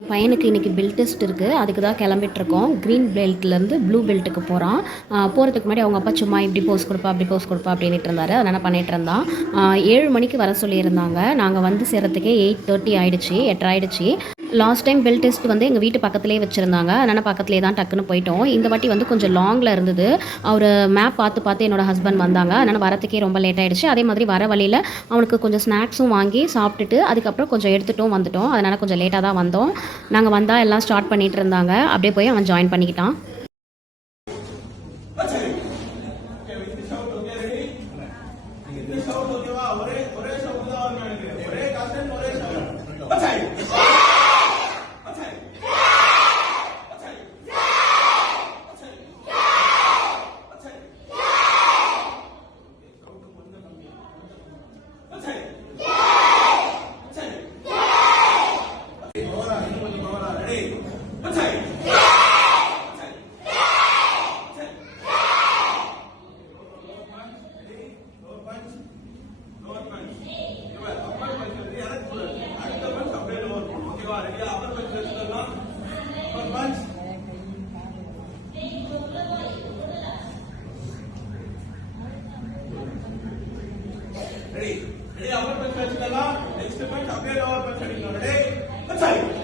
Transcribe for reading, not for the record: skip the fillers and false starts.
பையனுக்கு இன்றைக்கி belt test இருக்குது. அதுக்கு தான் கிளம்பிட்டுருக்கோம். க்ரீன் பெல்ட்லேருந்து ப்ளூ பெல்ட்டுக்கு போகிறான். போகிறதுக்கு முன்னாடி அவங்க அப்பா சும்மா இப்படி போஸ் கொடுப்பா அப்படி போஸ் கொடுப்பா அப்படின்ட்டு இருந்தார். அதனால் பண்ணிகிட்டு இருந்தான். 7 மணிக்கு வர சொல்லியிருந்தாங்க. நாங்கள் வந்து சேர்கிறதுக்கே 8:30 ஆகிடுச்சி, 8:30 ஆகிடுச்சி. லாஸ்ட் டைம் பெல்ட் டெஸ்ட் வந்து எங்கள் வீட்டு பக்கத்துலேயே வச்சுருந்தாங்க. அதனால் பக்கத்துலேயே தான் டக்குன்னு போயிட்டோம். இந்த வாட்டி வந்து கொஞ்சம் லாங்கில் இருந்தது. அவர் மேப் பார்த்து என்னோட ஹஸ்பண்ட் வந்தாங்க. அதனால் வரத்துக்கே ரொம்ப லேட் ஆகிடுச்சு. அதே மாதிரி வர வழியில் அவனுக்கு கொஞ்சம் ஸ்நாக்ஸும் வாங்கி சாப்பிட்டுட்டு அதுக்கப்புறம் கொஞ்சம் எடுத்துகிட்டும் வந்துட்டோம். அதனால் கொஞ்சம் லேட்டாக தான் வந்தோம். நாங்கள் வந்தால் எல்லாம் ஸ்டார்ட் பண்ணிகிட்டு இருந்தாங்க. அப்படியே போய் அவன் join பண்ணிக்கிட்டான். Ready? Ready? Upper punch. Next punch. Upper punch. Ready? Let's